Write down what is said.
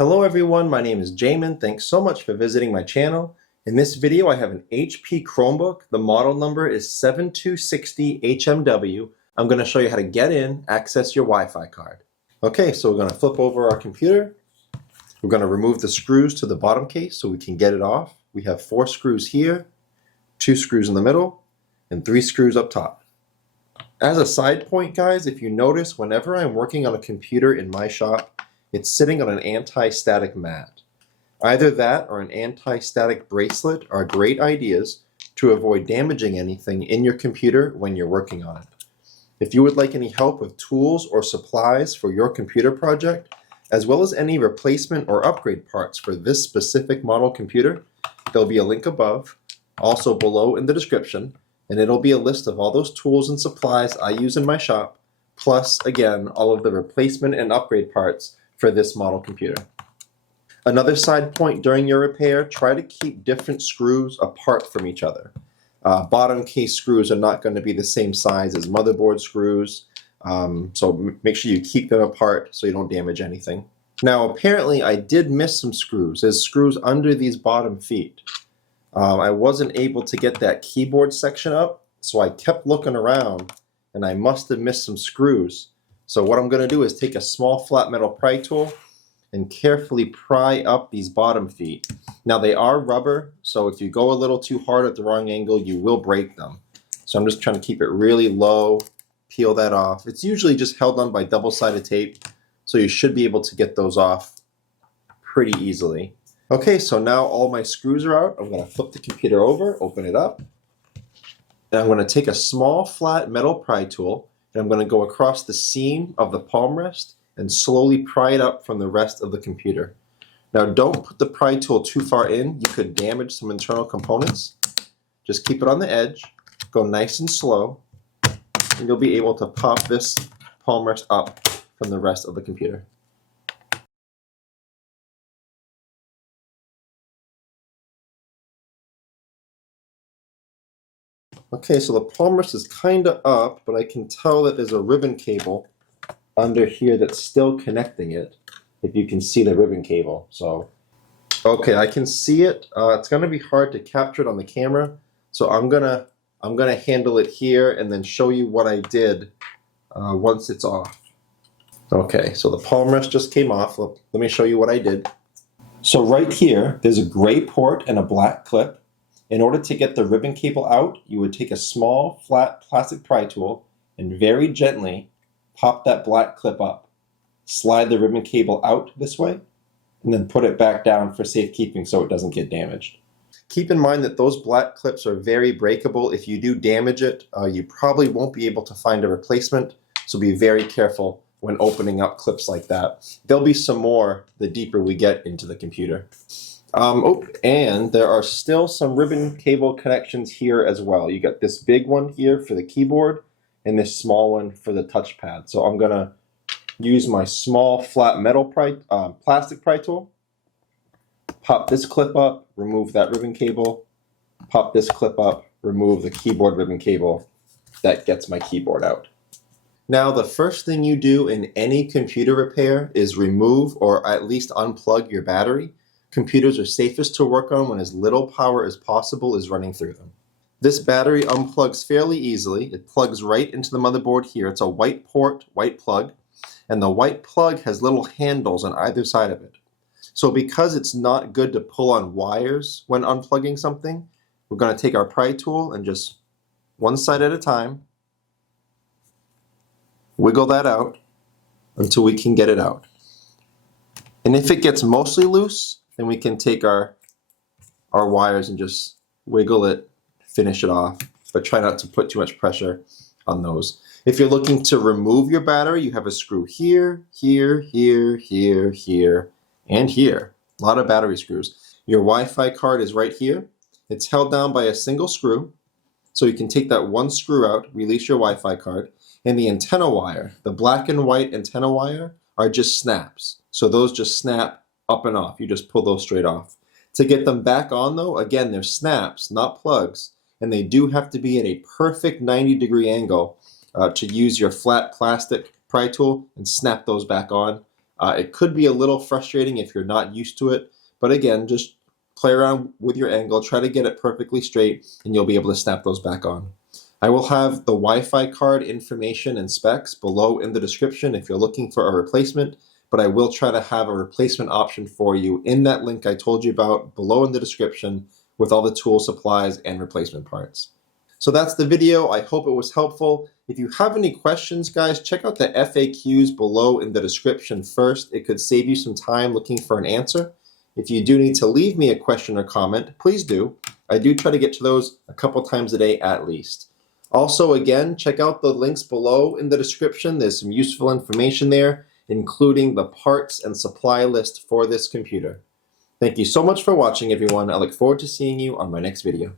Hello everyone, my name is Jamin. Thanks so much for visiting my channel. In this video I have an HP Chromebook. The model number is 7260HMW. I'm going to show you how to get in, access your Wi-Fi card. Okay, so we're going to flip over our computer. We're going to remove the screws to the bottom case so we can get it off. We have 4 screws here, 2 screws in the middle, and 3 screws up top. As a side point, guys, if you notice, whenever I'm working on a computer in my shop, it's sitting on an anti-static mat. Either that or an anti-static bracelet are great ideas to avoid damaging anything in your computer when you're working on it. If you would like any help with tools or supplies for your computer project, as well as any replacement or upgrade parts for this specific model computer, there'll be a link above, also below in the description, and it'll be a list of all those tools and supplies I use in my shop, plus, again, all of the replacement and upgrade parts for this model computer. Another side point during your repair, try to keep different screws apart from each other. Bottom case screws are not going to be the same size as motherboard screws, so make sure you keep them apart so you don't damage anything. Now apparently I did miss some screws. There's screws under these bottom feet. I wasn't able to get that keyboard section up, so I kept looking around and I must have missed some screws. So what I'm going to do is take a small flat metal pry tool and carefully pry up these bottom feet. Now they are rubber, so if you go a little too hard at the wrong angle, you will break them. So I'm just trying to keep it really low, peel that off. It's usually just held on by double-sided tape, so you should be able to get those off pretty easily. Okay, so now all my screws are out. I'm going to flip the computer over, open it up, and I'm going to take a small flat metal pry tool, and I'm going to go across the seam of the palm rest and slowly pry it up from the rest of the computer. Now don't put the pry tool too far in. You could damage some internal components. Just keep it on the edge, go nice and slow, and you'll be able to pop this palm rest up from the rest of the computer. Okay, so the palm rest is kind of up, but I can tell that there's a ribbon cable under here that's still connecting it, if you can see the ribbon cable. So, okay, I can see it. It's going to be hard to capture it on the camera, so I'm gonna handle it here and then show you what I did once it's off. Okay, so the palm rest just came off. Let me show you what I did. So right here, there's a gray port and a black clip. In order to get the ribbon cable out, you would take a small, flat plastic pry tool and very gently pop that black clip up. Slide the ribbon cable out this way, and then put it back down for safekeeping so it doesn't get damaged. Keep in mind that those black clips are very breakable. If you do damage it, you probably won't be able to find a replacement, so be very careful when opening up clips like that. There'll be some more the deeper we get into the computer. And there are still some ribbon cable connections here as well. You got this big one here for the keyboard and this small one for the touchpad. So I'm going to use my small flat metal plastic pry tool, pop this clip up, remove that ribbon cable, pop this clip up, remove the keyboard ribbon cable. That gets my keyboard out. Now the first thing you do in any computer repair is remove or at least unplug your battery. Computers are safest to work on when as little power as possible is running through them. This battery unplugs fairly easily. It plugs right into the motherboard here. It's a white port, white plug, and the white plug has little handles on either side of it. So because it's not good to pull on wires when unplugging something, we're going to take our pry tool and just one side at a time, wiggle that out until we can get it out. And if it gets mostly loose, then we can take our wires and just wiggle it, finish it off, but try not to put too much pressure on those. If you're looking to remove your battery, you have a screw here, here, here, here, here, and here. A lot of battery screws. Your Wi-Fi card is right here. It's held down by a single screw, so you can take that one screw out, release your Wi-Fi card, and the antenna wire, the black and white antenna wire, are just snaps. So those just snap up and off. You just pull those straight off. To get them back on though, again, they're snaps, not plugs, and they do have to be at a perfect 90-degree angle to use your flat plastic pry tool and snap those back on. It could be a little frustrating if you're not used to it, but again, just play around with your angle, try to get it perfectly straight, and you'll be able to snap those back on. I will have the Wi-Fi card information and specs below in the description if you're looking for a replacement, but I will try to have a replacement option for you in that link I told you about below in the description with all the tool supplies and replacement parts. So that's the video. I hope it was helpful. If you have any questions, guys, check out the FAQs below in the description first. It could save you some time looking for an answer. If you do need to leave me a question or comment, please do. I do try to get to those a couple times a day at least. Also, again, check out the links below in the description. There's some useful information there, including the parts and supply list for this computer. Thank you so much for watching, everyone. I look forward to seeing you on my next video.